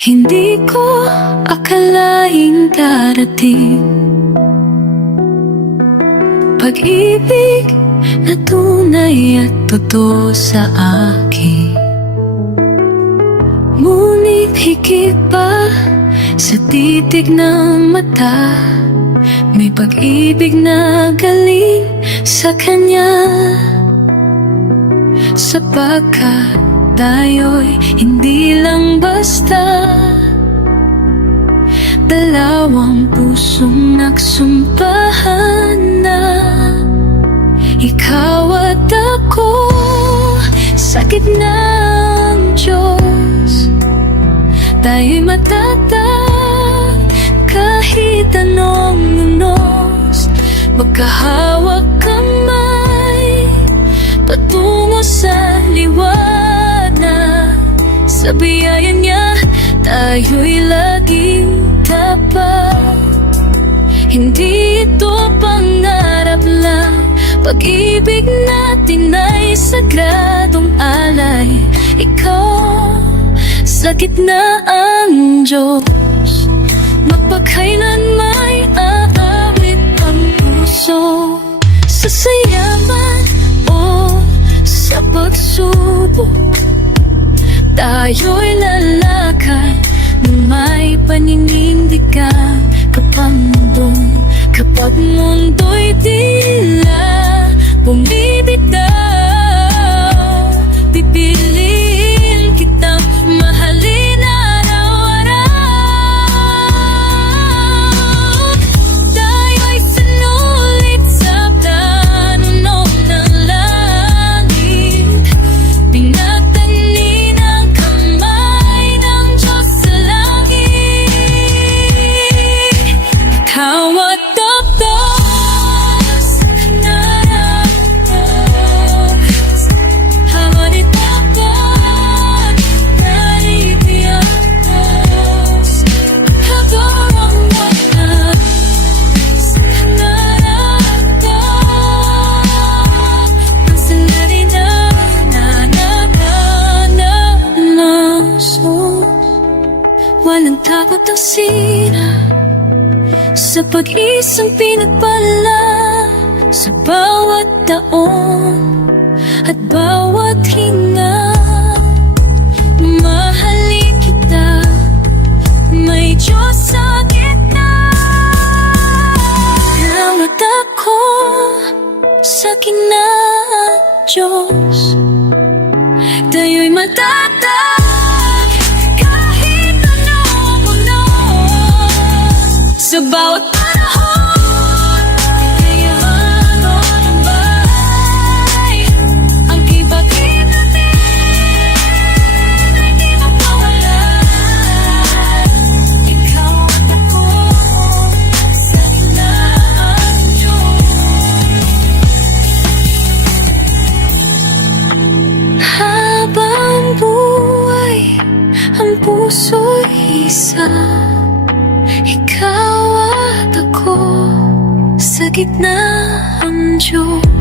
Hindi ko akalaing darating pag-ibig na tunay at totoo sa akin. Ngunit higit pa sa titig ng mata, may pag-ibig na galing sa Kanya. Sapagkat tayo'y hindi lang basta dalawang pusong nagsumpahan na ikaw at ako sa gitna ng Diyos. Tayo'y matatag kahit anong lunos, magkahawak kamay patungo sa liwanag. Sa biyaya niya tayo'y laging tapat. Hindi ito pangarap lang, pag-ibig natin ay sagradong alay. Ikaw sa gitna ang Diyos, mapagkailan may aawit ang puso. Sa sayaman o sa pagsubok, tayo'y lalakad ng may paninindigan. Kapag mundo'y tila bumibitaw, pipiliin kitang mahalin araw-araw. Tayo'y sanulit sa plano ng langit, pinagtani ng kamay ng Diyos sa langit. Ikaw at walang takot ang sina sa pag-isang pinagpala sa bawat taon at bawat hinga. Mahalin kita, may Diyos sa gitna. Salamat ako sa gitna, Diyos. Tayo'y matatag sa bawat panahon. Kayahan o ng bahay, ang kibagin natin ay di mapawalan. Ikaw at ako sa gitna ng Diyos. Habang buhay ang puso'y isa, ikaw at ako sa gitna ng Diyos.